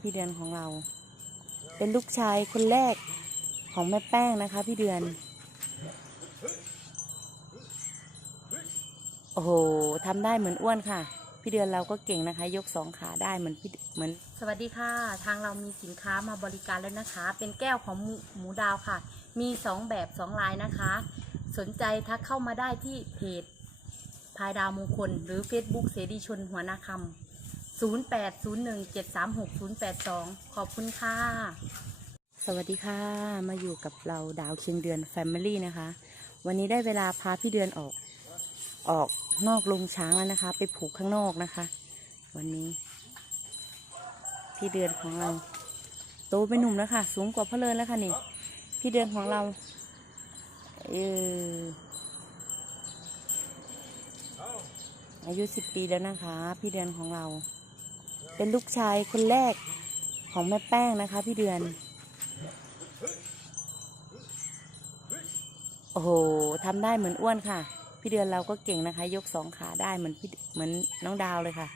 พี่เดือนของเรา เป็นลูกชายคนแรกของแม่แป้งนะคะ พี่เดือน โอ้โหทำได้เหมือนอ้วนค่ะ พี่เดือนเราก็เก่งนะคะ ยกสองขาได้เหมือนพี่เหมือน สวัสดีค่ะ ทางเรามีสินค้ามาบริการแล้วนะคะ เป็นแก้วของหมูหมูดาวค่ะ มีสองแบบสองลายนะคะ สนใจทักเข้ามาได้ที่เพจพายดาวมงคล หรือ Facebook เสดีชนหัวนาคำ 0801736082 ขอบคุณค่ะ สวัสดีค่ะมาอยู่กับเราดาวเชียงเดือน Family นะคะ วันนี้ได้เวลาพาพี่เดือนออกออกนอกลงช้างแล้วนะคะ ไปผูกข้างนอกนะคะ วันนี้ พี่เดือนของเรา โตเป็นหนุ่มแล้วค่ะ สูงกว่าพ่อเลินแล้วค่ะนี่ พี่เดือนของเราเอออายุสิบปีแล้วนะคะ พี่เดือนของเรา เป็นลูกชายคนแรกของแม่แป้งนะคะ พี่เดือน โอ้โหทำได้เหมือนอ้วนค่ะ พี่เดือนเราก็เก่งนะคะ ยกสองขาได้เหมือนพี่เหมือนน้องดาวเลยค่ะ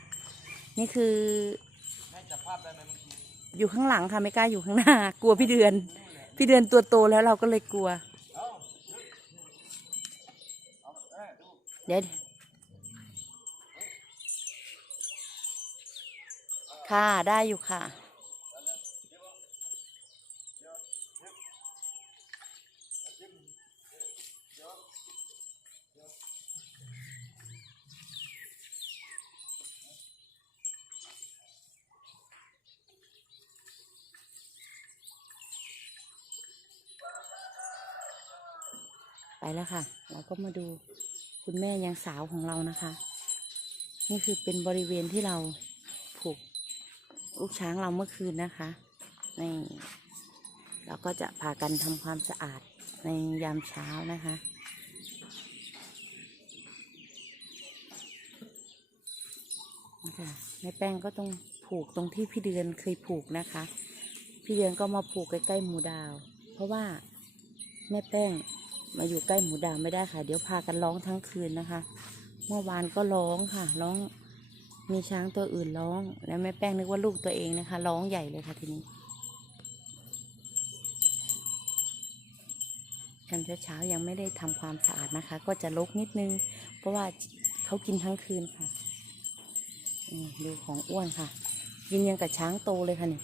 นี่คืออยู่ข้างหลังค่ะไม่กล้าอยู่ข้างหน้า กลัวพี่เดือน พี่เดือนตัวโตแล้วเราก็เลยกลัว เดี๋ยว ค่ะ ได้อยู่ค่ะ ไปแล้วค่ะ เราก็มาดูคุณแม่ยังสาวของเรานะคะ นี่คือเป็นบริเวณที่เรา ลูกช้างเราเมื่อคืนนะคะนี่เราก็จะพากันทำความสะอาดในยามเช้านะคะนี่ค่ะแม่แป้งก็ต้องผูกตรงที่พี่เดือนเคยผูกนะคะ พี่เดือนก็มาผูกใกล้ๆหมูดาว เพราะว่าแม่แป้งมาอยู่ใกล้หมูดาวไม่ได้ค่ะ เดี๋ยวพากันร้องทั้งคืนนะคะ เมื่อวานก็ร้องค่ะ ร้อง มีช้างตัวอื่นร้อง แล้วแม่แป้งนึกว่าลูกตัวเองนะคะ ร้องใหญ่เลยค่ะทีนี้กันเช้าๆยังไม่ได้ทำความสะอาดนะคะ ก็จะลกนิดนึง เพราะว่าเขากินทั้งคืนค่ะดูของอ้วนค่ะ กินยังกับช้างโตเลยค่ะนี่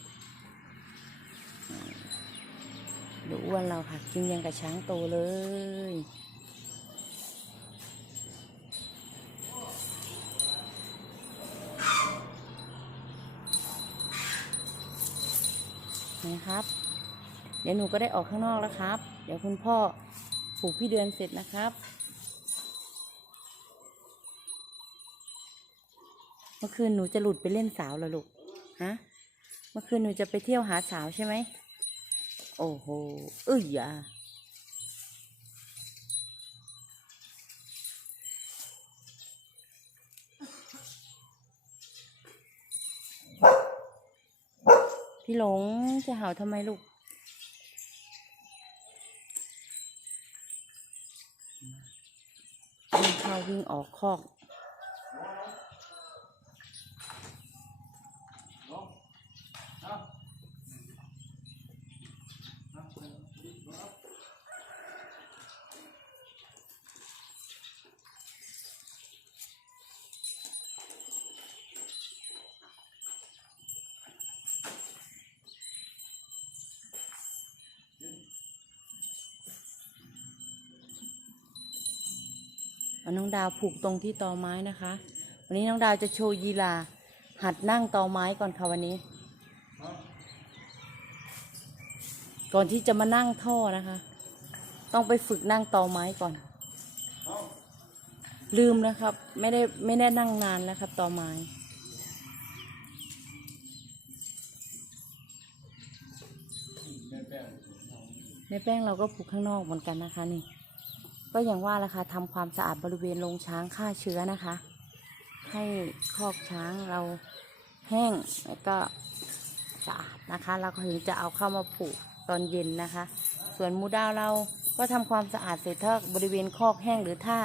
ดูอ้วนเราค่ะ กินยังกับช้างโตเลย นะครับ เดี๋ยวหนูก็ได้ออกข้างนอกแล้วครับ เดี๋ยวคุณพ่อปลูกพี่เดือนเสร็จนะครับ เมื่อคืนหนูจะหลุดไปเล่นสาวเหรอลูก ฮะ เมื่อคืนหนูจะไปเที่ยวหาสาวใช่ไหม โอ้โหเอ้ยอะ พี่หลงจะเห่าทำไมลูก วิ่งเข้าวิ่งออกคอก เอาน้องดาวผูกตรงที่ตอไม้นะคะ วันนี้น้องดาวจะโชว์ยีลาหัดนั่งตอไม้ก่อนค่ะวันนี้ ก่อนที่จะมานั่งท่อนะคะ ต้องไปฝึกนั่งตอไม้ก่อน ลืมนะครับ ไม่ได้ไม่ได้นั่งนานแล้วครับตอไม้ในแป้งเราก็ผูกข้างนอกเหมือนกันนะคะนี่ ก็อย่างว่าละค่ะทำความสะอาดบริเวณโรงช้างฆ่าเชื้อนะคะ ให้คอกช้างเราแห้งแล้วก็สะอาดนะคะ เราก็ถึงจะเอาเข้ามาผูกตอนเย็นนะคะ ส่วนหมูดาวเราก็ทำความสะอาดเสร็จถ้าบริเวณคอกแห้งหรือถ้า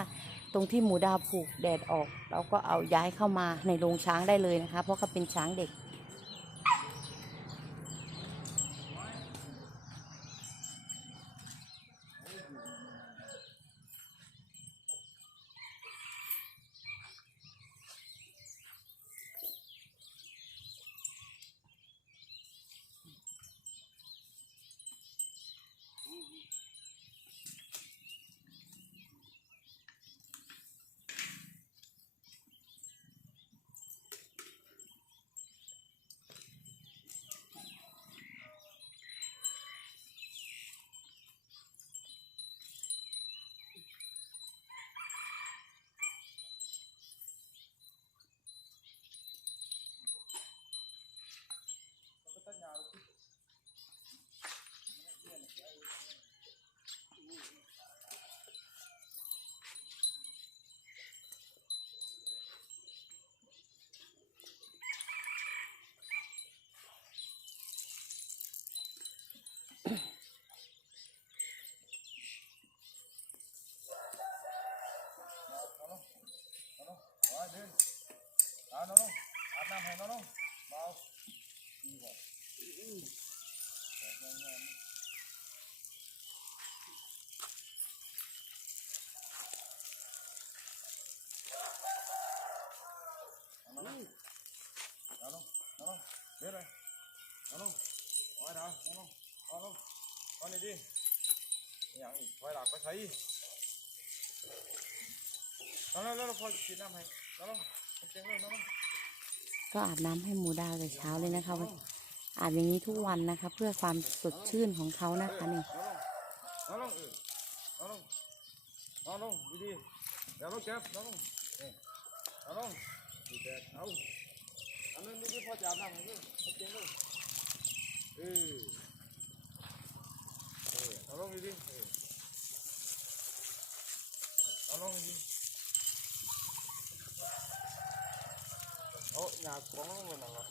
ตรงที่หมูดาวผูกแดดออก เราก็เอาย้ายเข้ามาในโรงช้างได้เลยนะคะ เพราะเขาเป็นช้างเด็ก Đó nó luôn. ăn năm hay nó luôn. Bao. Đi vào. Nó luôn. Đó luôn. Đó luôn. Biết rồi. Đó luôn. Rồi đó. Đó luôn. Đó luôn. Con này đi. Nhận quay đó, có thấy. Đó luôn. Đó luôn. Thôi. Chị Nam hay. Đó luôn. เอานี่ดิอย่างอีกไว้หลักไปใช้เอาลงแล้วเราพอกินน้ำให้เอาลงเอาเตียงเลยเอาลงก็อาบน้ำให้หมูดาวแต่เช้าเลยนะคะวันอาบอย่างนี้ทุกวันนะคะ เพื่อความสดชื่นของเขานะคะนี่เอาลงเอาลงเออเอาลงเอาลงดีๆเดี๋ยวลงเก็บเอาลงนี่เอาลงดีแต่เอาอันนั้นนี่พอจะอาบน้ำให้ด้วยเอาเตียงเลยเออเออเอาลงดีๆเออเอาลงดีๆเอาหยาของลงมาหน่อย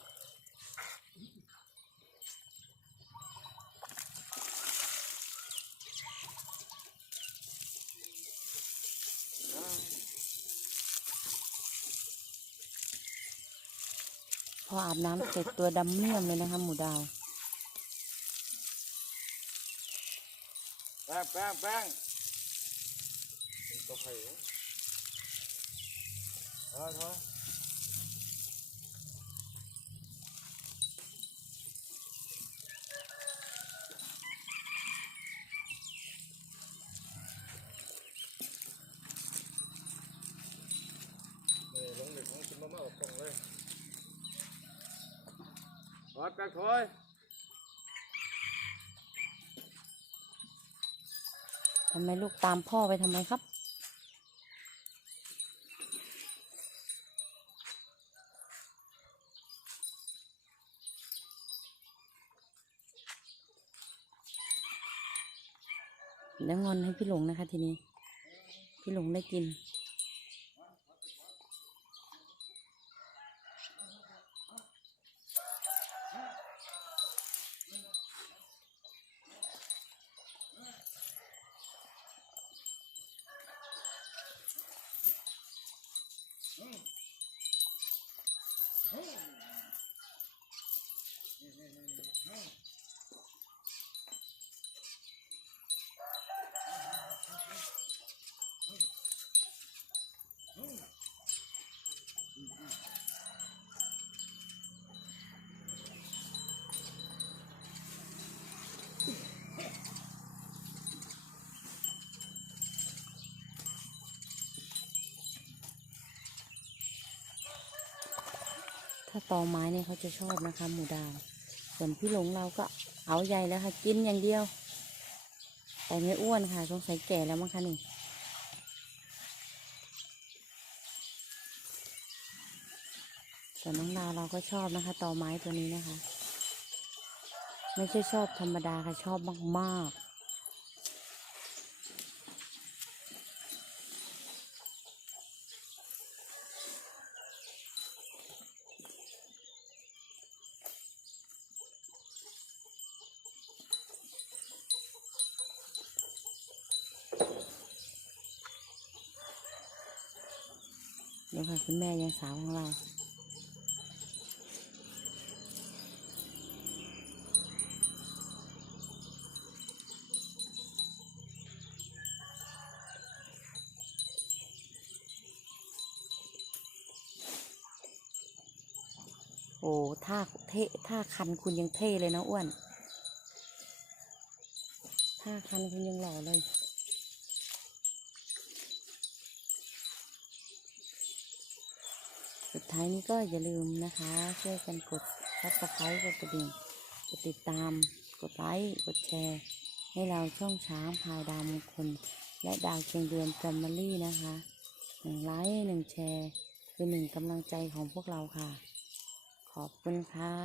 พออาบน้ำเสร็จตัวดำเมี่ยมเลยนะคะหมูดาวแป้งแป้งแป้งเป็นตัวไข่เหรอเออเถอะนี่ลงเด็กลงกินมาม่ากับกล่องเลยถ อยแป้งถอยทำไมลูกตามพ่อไปทำไมครับ แล้วงอนให้พี่หลงนะคะทีนี้ พี่หลงได้กิน ถ้าตอไม้เนี่ยเขาจะชอบนะคะ หมูดาว ส่วนพี่หลงเราก็เอาใหญ่แล้วค่ะ กินอย่างเดียว แต่ไม่อ้วนค่ะสงสัยแก่แล้วมั้งคะนี่ส่วนน้องดาวเราก็ชอบนะคะตอไม้ตัวนี้นะคะ ไม่ใช่ชอบธรรมดาค่ะชอบมากๆ นี่ค่ะคุณแม่ยังสาวของเราโอ้ท่าเท่ท่าคันคุณยังเท่เลยนะอ้วนท่าคันคุณยังหล่อเลย สุด ท้ายนี้ก็อย่าลืมนะคะ ช่วยกันกดซับสไครต์กดกระดิ่งกดติดตาม กดไลค์กดแชร์ ให้เราช่องช้างพายดาวมงคล และดาวเชียงเดือนจัมิลี่นะคะหนึ่งไลค์หนึ่งแชร์คือหนึ่งกำลังใจของพวกเราค่ะ ขอบคุณค่ะ